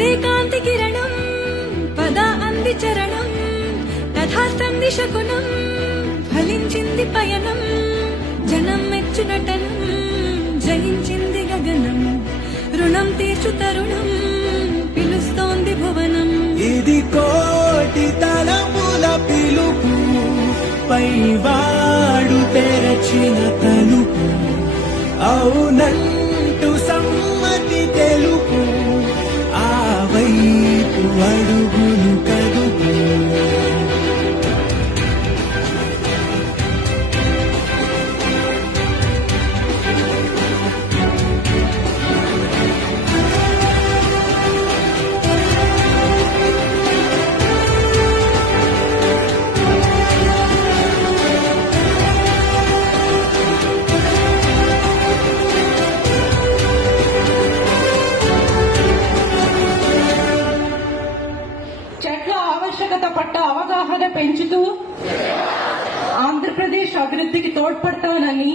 ఇదే కాంతి కిరణం పద అంది చరణం తథాస్తంది శకునం ఫలించింది పయనం జనం మెచ్చు నటనం జయించింది గగనం రుణం తీర్చు తరుణం పిలుస్తోంది భువనం ఇది కోటి తలపుల పిలుపు పైవాడు తెరచిన తలుపు అవునంటూ సమ్మతి తెలుపు ఆ వైపు అడుగులు కదుపు చెట్ల ఆవశ్యకత పట్ల అవగాహన పెంచుతూ ఆంధ్రప్రదేశ్ అభివృద్ధికి తోడ్పడతానని